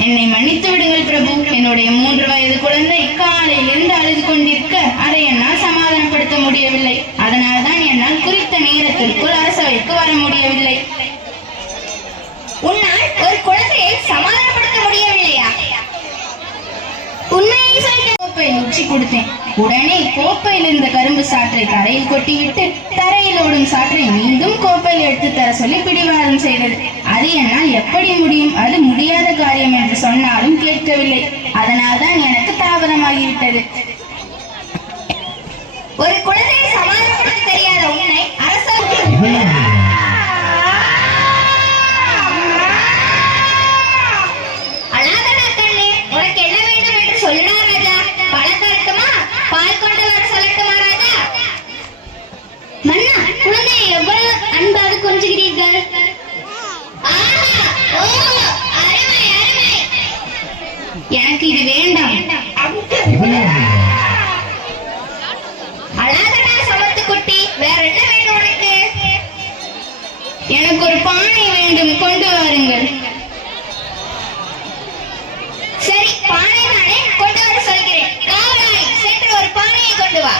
என்னை? மன்னித்து விடுங்கள் பிரபு. என்னுடைய மூன்று வயது குழந்தை காலையில் இருந்து அழுது கொண்டிருக்க அதை என்னால் சமாதானப்படுத்த முடியவில்லை. அதனால்தான் என்னால் குறித்த நேரத்திற்குள் அரசவைக்கு வர முடியவில்லை. உன்னால் ஒரு குழந்தையை சமாதானப்படுத்த முடியவில்லையா? உண்மையை சொல்ல கோப்பை உச்சி கொடுத்தேன். உடனே கோப்பையில் இருந்த கரும்பு சாற்றை தரையில் கொட்டிவிட்டு தரையில் ஓடும் சாற்றை மீண்டும் கோப்பையில் எடுத்து தர சொல்லி பிடிவாதம் செய்தது. அது என்னால் எப்படி முடியும்? அது முடியாத காரியம் என்று சொன்னாலும் கேட்கவில்லை. அதனால்தான் எனக்கு தாமதமாகிவிட்டது. ஒரு குழந்தையை சமாதானப்படுத்த தெரியாத உன்னை அரசு அன்பாக கொஞ்சுகிறீர்கள் இது வேண்டாம். சமத்து குட்டி வேற என்ன வேணும் எனக்கு ஒரு பானை வேண்டும் கொண்டு வாருங்கள். சரி பானை நானே கொண்டு வர சொல்கிறேன். காவலாளி சென்று ஒரு பானையை கொண்டு வா.